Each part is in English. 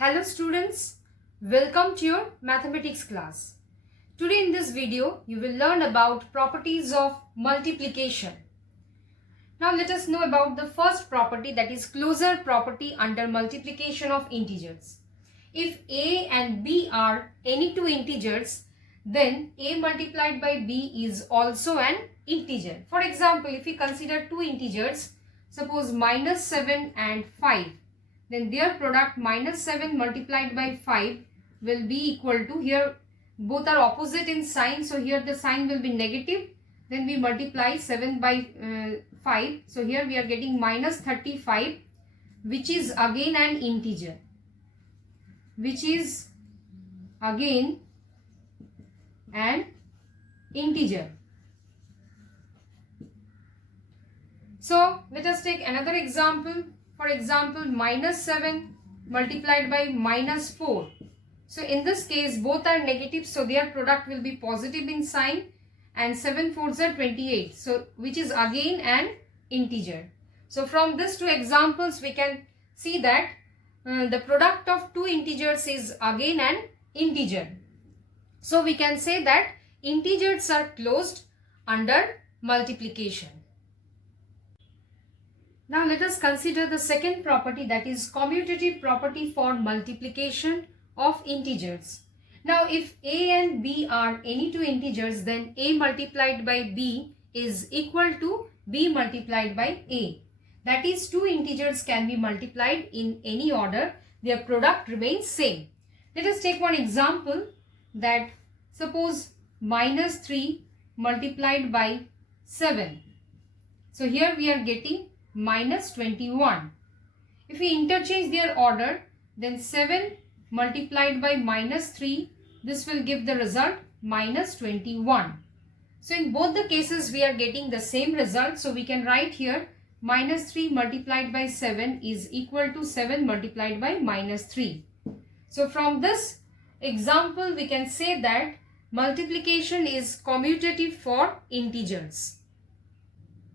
Hello students, welcome to your mathematics class. Today in this video, you will learn about properties of multiplication. Now let us know about the first property, that is closure property under multiplication of integers. If a and b are any two integers, then a multiplied by b is also an integer. For example, if we consider two integers, suppose minus 7 and 5. Then their product minus 7 multiplied by 5 will be equal to, here both are opposite in sign, so here the sign will be negative. Then we multiply 7 by 5, so here we are getting minus 35, which is again an integer. So let us take another example. For example, minus 7 multiplied by minus 4. So in this case, both are negative, so their product will be positive in sign, and 7 fours are 28, so which is again an integer. So from these two examples, we can see that the product of two integers is again an integer. So we can say that integers are closed under multiplication. Now let us consider the second property, that is commutative property for multiplication of integers. Now if a and b are any two integers, then a multiplied by b is equal to b multiplied by a. That is, two integers can be multiplied in any order, their product remains same. Let us take one example, that suppose minus 3 multiplied by 7. So here we are getting minus 21. If we interchange their order, then 7 multiplied by minus 3, this will give the result minus 21. So in both the cases we are getting the same result, so we can write here minus 3 multiplied by 7 is equal to 7 multiplied by minus 3. So from this example we can say that multiplication is commutative for integers.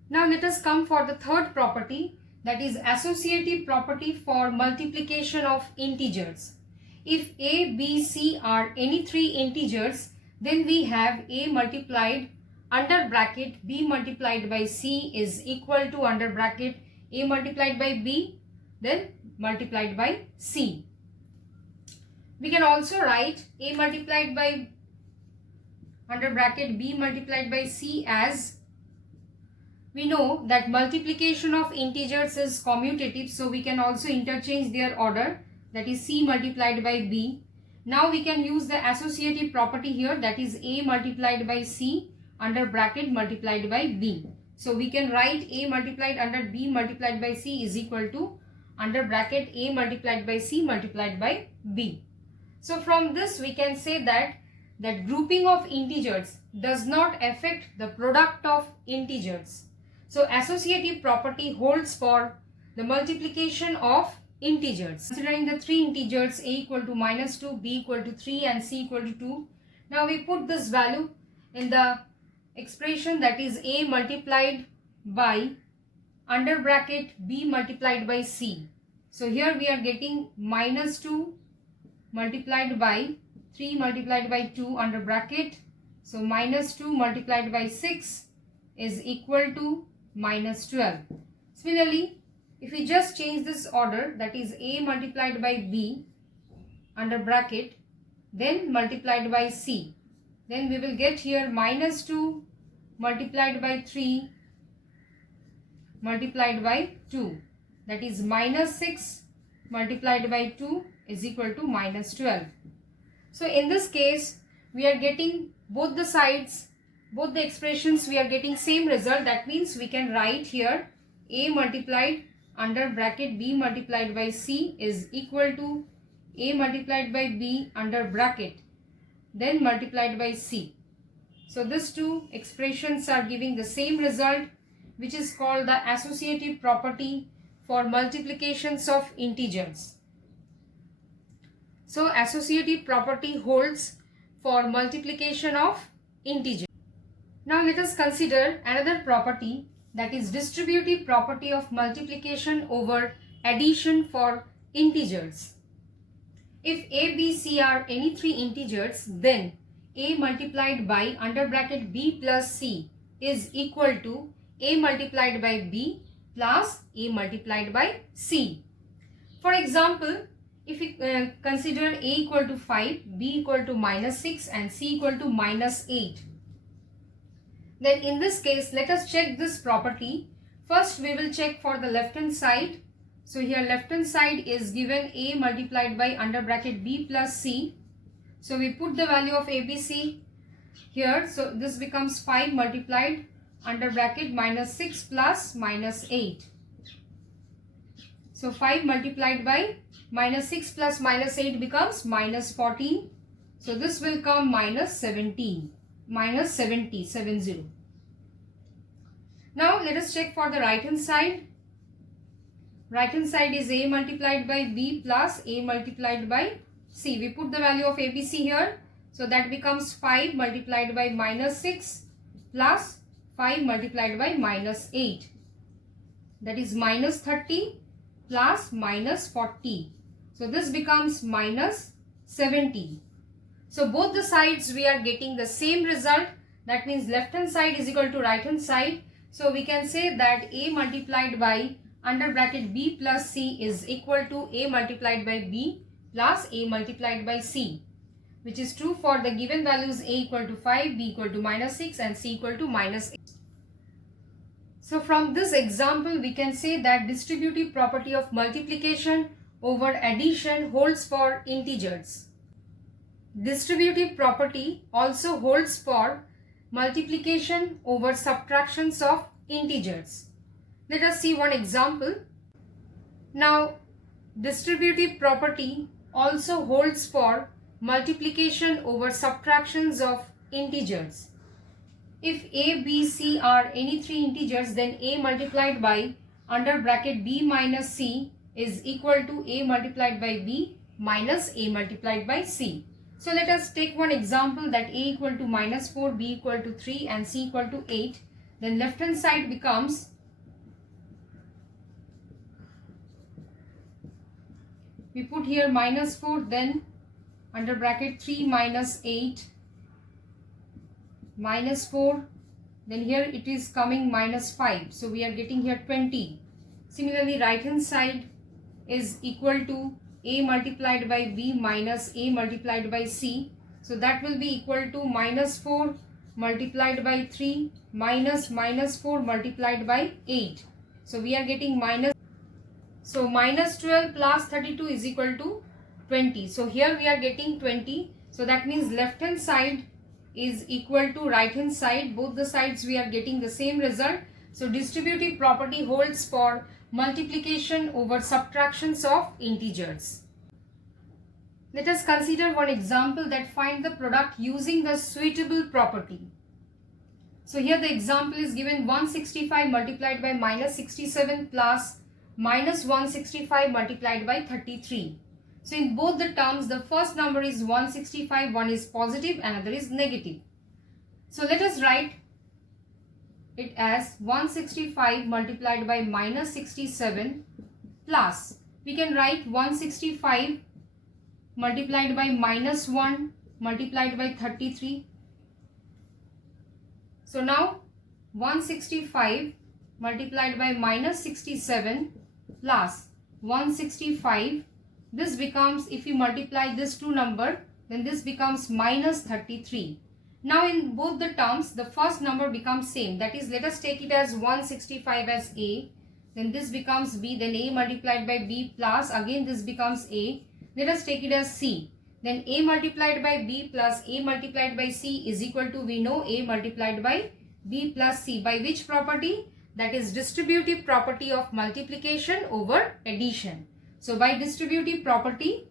Now let us come for the third property, that is associative property for multiplication of integers. If a, b, c are any three integers, then we have a multiplied under bracket b multiplied by c is equal to under bracket a multiplied by b, then multiplied by c. We can also write a multiplied by under bracket b multiplied by c, as we know that multiplication of integers is commutative, so we can also interchange their order, that is c multiplied by b. Now we can use the associative property here, that is a multiplied by c under bracket multiplied by b. So we can write a multiplied under b multiplied by c is equal to under bracket a multiplied by c multiplied by b. So from this we can say that grouping of integers does not affect the product of integers. So associative property holds for the multiplication of integers. Considering the three integers a equal to minus 2, b equal to 3 and c equal to 2. Now we put this value in the expression, that is a multiplied by under bracket b multiplied by c. So here we are getting minus 2 multiplied by 3 multiplied by 2 under bracket. So minus 2 multiplied by 6 is equal to minus 12. Similarly, if we just change this order, that is a multiplied by b under bracket, then multiplied by c, then we will get here minus 2 multiplied by 3 multiplied by 2, that is minus 6 multiplied by 2 is equal to minus 12. So in this case we are getting both the sides, both the expressions, we are getting same result. That means we can write here a multiplied under bracket b multiplied by c is equal to a multiplied by b under bracket then multiplied by c. So these two expressions are giving the same result, which is called the associative property for multiplications of integers. So associative property holds for multiplication of integers. Now let us consider another property, that is distributive property of multiplication over addition for integers. If a, b, c are any three integers, then a multiplied by under bracket b plus c is equal to a multiplied by b plus a multiplied by c. For example, if we consider a equal to 5, b equal to -6 and c equal to -8, then in this case let us check this property. First we will check for the left hand side. So here left hand side is given a multiplied by under bracket b plus c. So we put the value of ABC here. So this becomes 5 multiplied under bracket -6 plus -8. So 5 multiplied by -6 plus -8 becomes -14. So this will come -17, -70. Now let us check for the right hand side. Right hand side is a multiplied by b plus a multiplied by c. We put the value of ABC here. So that becomes 5 multiplied by -6 plus 5 multiplied by -8. That is -30 plus -40. So this becomes -70. So both the sides we are getting the same result. That means left hand side is equal to right hand side. So we can say that a multiplied by under bracket b plus c is equal to a multiplied by b plus a multiplied by c, which is true for the given values a equal to 5, b equal to -6 and c equal to -8. So from this example we can say that distributive property of multiplication over addition holds for integers. Distributive property also holds for multiplication over subtractions of integers. Let us see one example. Now, distributive property also holds for multiplication over subtractions of integers. If a, b, c are any three integers, then a multiplied by under bracket b minus c is equal to a multiplied by b minus a multiplied by c. So let us take one example that a equal to -4, b equal to 3 and c equal to 8. Then left hand side becomes we put here -4, then under bracket 3 minus 8 -4, then here it is coming -5. So we are getting here 20. Similarly, right hand side is equal to a multiplied by b minus a multiplied by c. So that will be equal to -4 multiplied by 3 minus -4 multiplied by 8. So we are getting so -12 plus 32 is equal to 20. So here we are getting 20. So that means left hand side is equal to right hand side. Both the sides we are getting the same result. So distributive property holds for multiplication over subtractions of integers. Let us consider one example that find the product using the suitable property. So here the example is given 165 multiplied by -67 plus -165 multiplied by 33. So in both the terms, the first number is 165, one is positive, another is negative. So let us write it as 165 multiplied by -67 plus, we can write 165 multiplied by -1 multiplied by 33. So now 165 multiplied by -67 plus 165, this becomes, if you multiply this two number, then this becomes -33. Now in both the terms, the first number becomes same. That is, let us take it as 165 as a, then this becomes b, then a multiplied by b plus, again this becomes a. Let us take it as c. Then a multiplied by b plus a multiplied by c is equal to, we know, a multiplied by b plus c. By which property? That is distributive property of multiplication over addition. So by distributive property,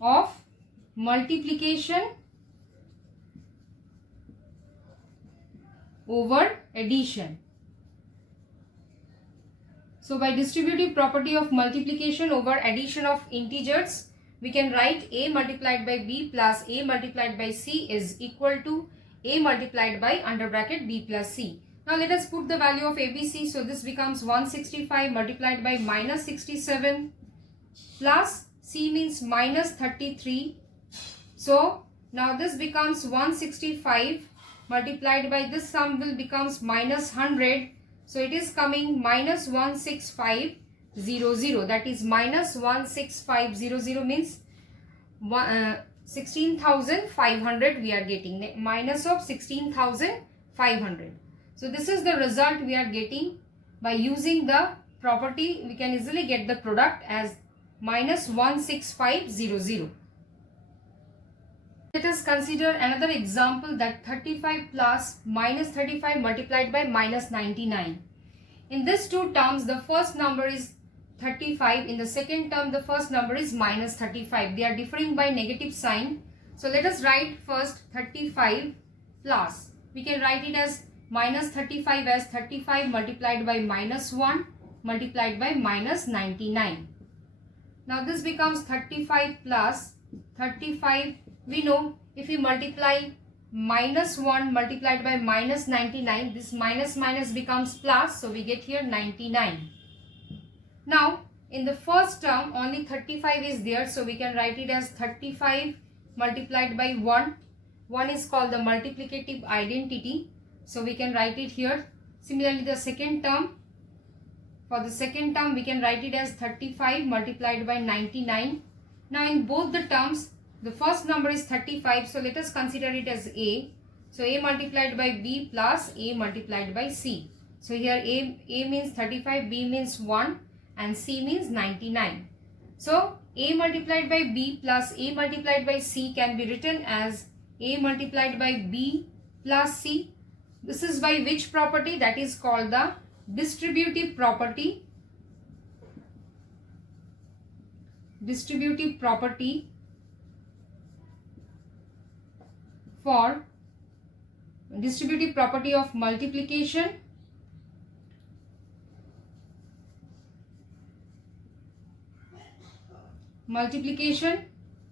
of multiplication over addition. So by distributive property of multiplication over addition of integers, we can write a multiplied by b plus a multiplied by c is equal to a multiplied by under bracket b plus c. Now let us put the value of ABC. So this becomes 165 multiplied by minus 67 plus C means minus 33. So now this becomes 165 multiplied by this sum will becomes minus 100. So it is coming minus 16500. That is minus 16500 means 16,500 we are getting. Minus of 16,500. So this is the result we are getting by using the property. We can easily get the product as minus 16500. Let us consider another example, that 35 plus minus 35 multiplied by minus 99. In these two terms, the first number is 35. In the second term, the first number is minus 35. They are differing by negative sign. So let us write first 35 plus. We can write it as minus 35 as 35 multiplied by minus 1 multiplied by minus 99. Now this becomes 35 plus 35. We know if we multiply minus 1 multiplied by minus 99, this minus minus becomes plus. So we get here 99. Now in the first term only 35 is there. So we can write it as 35 multiplied by 1. 1 is called the multiplicative identity. So we can write it here. Similarly the second term. For the second term we can write it as 35 multiplied by 99. Now in both the terms, the first number is 35, so let us consider it as A. So A multiplied by B plus A multiplied by C. So here A means 35, B means 1 and C means 99. So A multiplied by B plus A multiplied by C can be written as A multiplied by B plus C. This is by which property? That is called the distributive property. Distributive property for distributive property of multiplication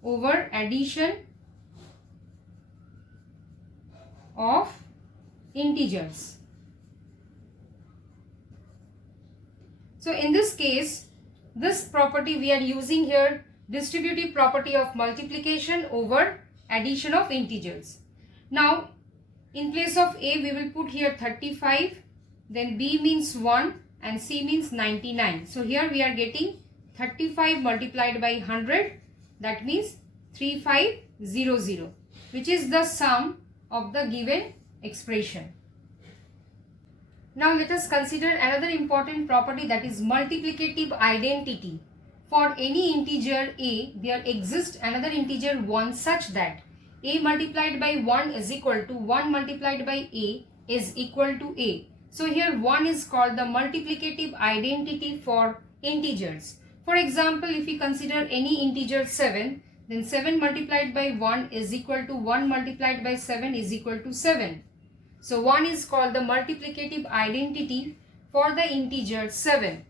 over addition of integers. So in this case, this property we are using here, distributive property of multiplication over addition of integers. Now in place of A we will put here 35, then B means 1 and C means 99. So here we are getting 35 multiplied by 100, that means 3500, which is the sum of the given expression. Now let us consider another important property, that is multiplicative identity. For any integer A, there exists another integer 1 such that A multiplied by 1 is equal to 1 multiplied by A is equal to A. So here 1 is called the multiplicative identity for integers. For example, if we consider any integer 7, then 7 multiplied by 1 is equal to 1 multiplied by 7 is equal to 7. So 1 is called the multiplicative identity for the integer 7.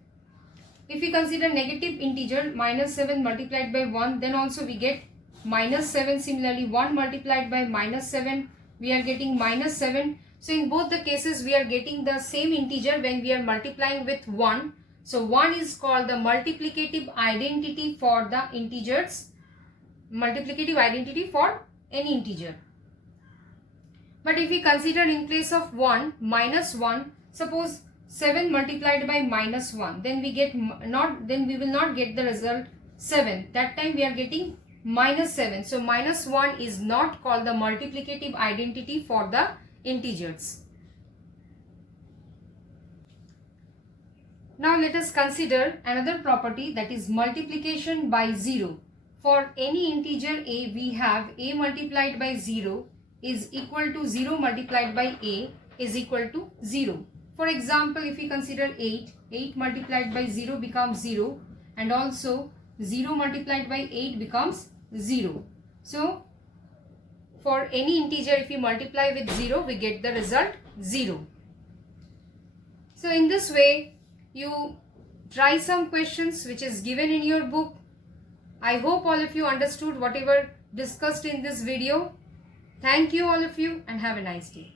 If we consider negative integer minus 7 multiplied by 1, then also we get minus 7. Similarly 1 multiplied by minus 7, we are getting minus 7. So in both the cases we are getting the same integer when we are multiplying with 1. So 1 is called the multiplicative identity for the integers, multiplicative identity for any integer. But if we consider in place of 1 minus 1, suppose 7 multiplied by minus 1, then we will not get the result 7. That time we are getting minus 7. So minus 1 is not called the multiplicative identity for the integers. Now let us consider another property, that is multiplication by 0. For any integer A, we have A multiplied by 0 is equal to 0 multiplied by A is equal to 0. For example, if we consider 8, 8 multiplied by 0 becomes 0, and also 0 multiplied by 8 becomes 0. So for any integer, if we multiply with 0, we get the result 0. So in this way, you try some questions which is given in your book. I hope all of you understood whatever discussed in this video. Thank you all of you and have a nice day.